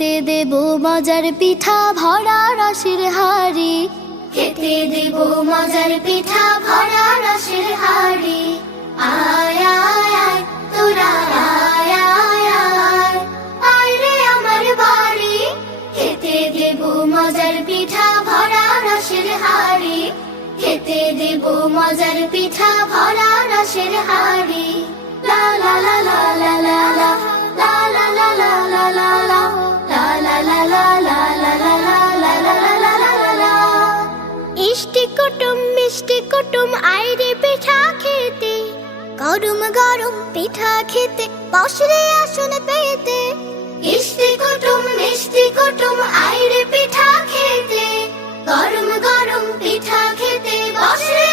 খেতে দেব মজার পিঠা ভরা রসের হাড়ি, খেতে দেব মজার পিঠা ভরা রসের হাড়ি। আয় আয় আয় তোরা আয় আয় আয়, আয় রে আমার বাড়ি, খেতে দেব মজার পিঠা ভরা রসের হাড়ি, খেতে দেব মজার পিঠা ভরা রসের হাড়ি। লা লা লা লা লা লা লা, লা লা লা লা লা লা লা, লা লা লা লা লা লা লা লা, লা লা লা লা লা লা। ইষ্টি কুটুম মিষ্টি কুটুম আইরে পিঠা খেতে, গরম গরম পিঠা খেতে বসরে আসন পেতে। ইষ্টি কুটুম মিষ্টি কুটুম আইরে পিঠা খেতে, গরম গরম পিঠা খেতে বসরে